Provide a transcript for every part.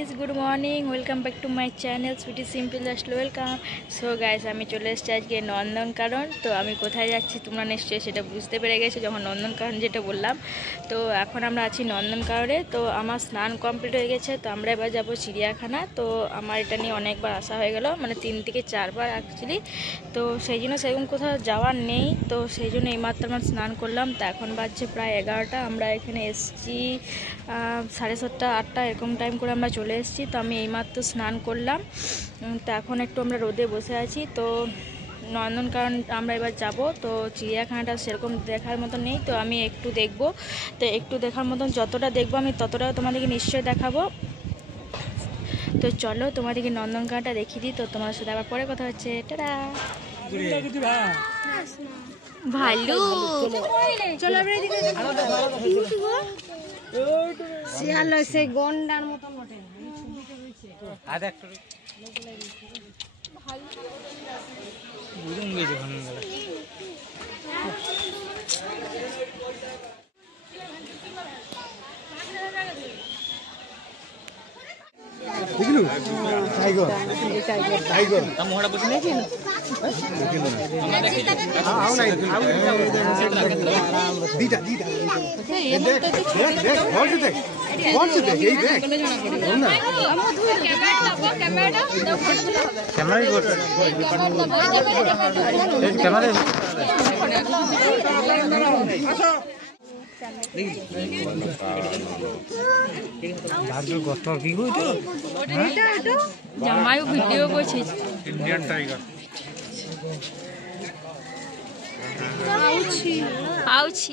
Guys, good morning, welcome back to my channel sweety simple just welcome. So guys, আমি চলে এসেছি আজকে নন্দনকানন। তো আমি কোথায় যাচ্ছি তোমরা নিশ্চয়ই সেটা বুঝতে পেরে গেছো যখন নন্দনকানন যেটা বললাম। তো এখন আমরা আছি নন্দনকাননে। তো আমার স্নান কমপ্লিট হয়ে গেছে, তো আমরা এবার যাবো চিড়িয়াখানা। তো আমার এটা নিয়ে অনেকবার আসা হয়ে গেল, মানে 3 থেকে 4 বার অ্যাকচুয়ালি। তো সেই জন্য সেরকম কোথাও যাওয়ার নেই, তো সেই জন্য এইমাত্র আমরা স্নান করলাম। তো এখন বাজছে প্রায় 11টা। আমরা এখানে এসেছি 7:30 8টা এরকম টাইম করে আমরা চলে এসেছি। তো আমি এইমাত্র স্নান করলাম। তো এখন একটু আমরা রোদে বসে আছি। তো নন্দনকানন আমরা এবার যাব। তো চিড়িয়াখানাটা সেরকম দেখার মতো নেই, তো আমি একটু দেখব। তো একটু দেখার মতন যতটা দেখবো আমি ততটাও তোমাদেরকে নিশ্চয়ই দেখাবো। তো চলো তোমাদেরকে নন্দনকাননটা দেখিয়ে দিই। তো তোমার সাথে আবার পরে কথা হচ্ছে। টাটা। ভালো শিয়াল সে গন্ডার মতন বটে। দেখিলু টাইগর টাইগর তা মোহড়া বসে নাকি না আও নাই দিটা দিটা দেখ দেখ বলতে দেখ এই দেখ না ক্যামেরাই করতে এই ক্যামেরা জামাইও ভিডিও করছে। ইন্ডিয়ান টাইগার আউছি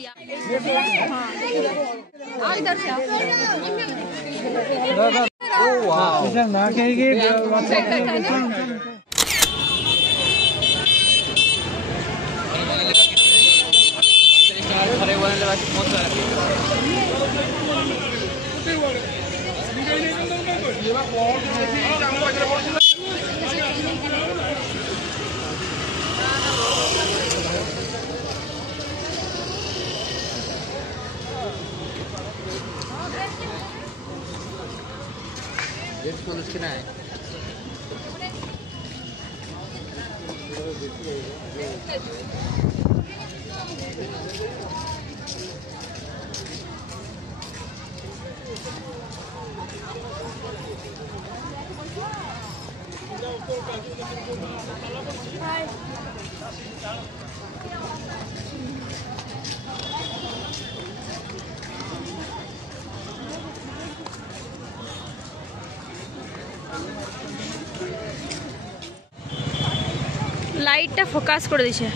লাইটটা ফোকাস করে দিছে।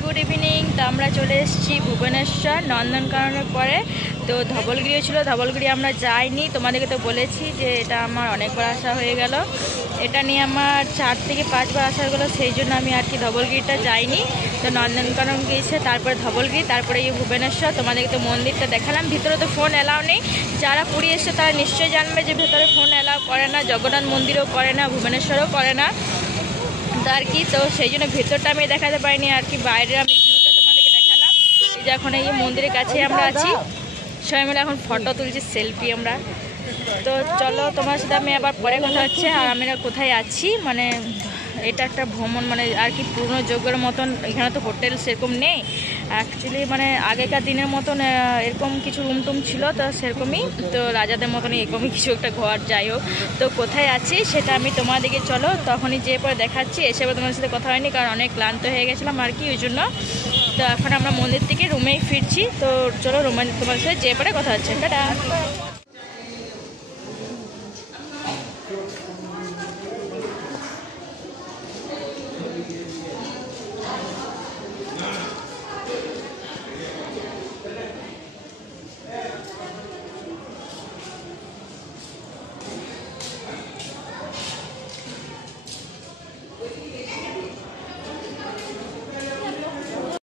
Good evening. তো আমরা চলে এসেছি ভুবনেশ্বর নন্দনকাননের পরে। তো ধবলগিরিও ছিল, ধবলগিরি আমরা যাইনি, তোমাদেরকে তো বলেছি যে এটা আমার অনেকবার আসা হয়ে গেল। এটা নিয়ে আমার 4 থেকে 5 বার আসা হয়ে গেলো, সেই জন্য আমি আর কি ধবলগিরিটা যাইনি। তো নন্দনকানন গিয়েছে, তারপরে ধবলগিরি, তারপরে এই ভুবনেশ্বর। তোমাদেরকে তো মন্দিরটা দেখালাম। ভিতরে তো ফোন অ্যালাউ নেই। যারা পুরী এসছে তারা নিশ্চয়ই জানবে যে ভেতরে ফোন অ্যালাউ করে না, জগন্নাথ মন্দিরও করে না, ভুবনেশ্বরও করে না। তো আর কি, তো সেই জন্য ভেতরটা আমি দেখাতে পারিনি আর কি, বাইরে আমি ভিউটা তোমাদেরকে দেখালাম। এই যে এখন এই মন্দিরের কাছে আমরা আছি, সবাই মিলে এখন ফটো তুলছি, সেলফি আমরা। তো চলো তোমার সাথে আমি আবার পরে কথা হচ্ছে। আর আমরা কোথায় আছি, মানে এটা একটা ভ্রমণ মানে আর কি পুরনো যুগের মতন। এখানে তো হোটেল সেরকম নেই অ্যাকচুয়ালি, মানে আগেকার দিনের মতন এরকম কিছু রুম টুম ছিল, তো সেরকমই তো রাজাদের মতন এরকমই কিছু একটা ঘর। যাই হোক, তো কোথায় আছি সেটা আমি তোমাদেরকে চলো তখনই যেয়ে পরে দেখাচ্ছি। এসে তোমার সাথে কথা হয়নি কারণ অনেক ক্লান্ত হয়ে গেছিলাম আর কি, ওই জন্য। তো এখন আমরা মন্দির থেকে রুমেই ফিরছি। তো চলো রুমে তোমার সাথে যেয়ে পরে কথা হচ্ছে। টাটা।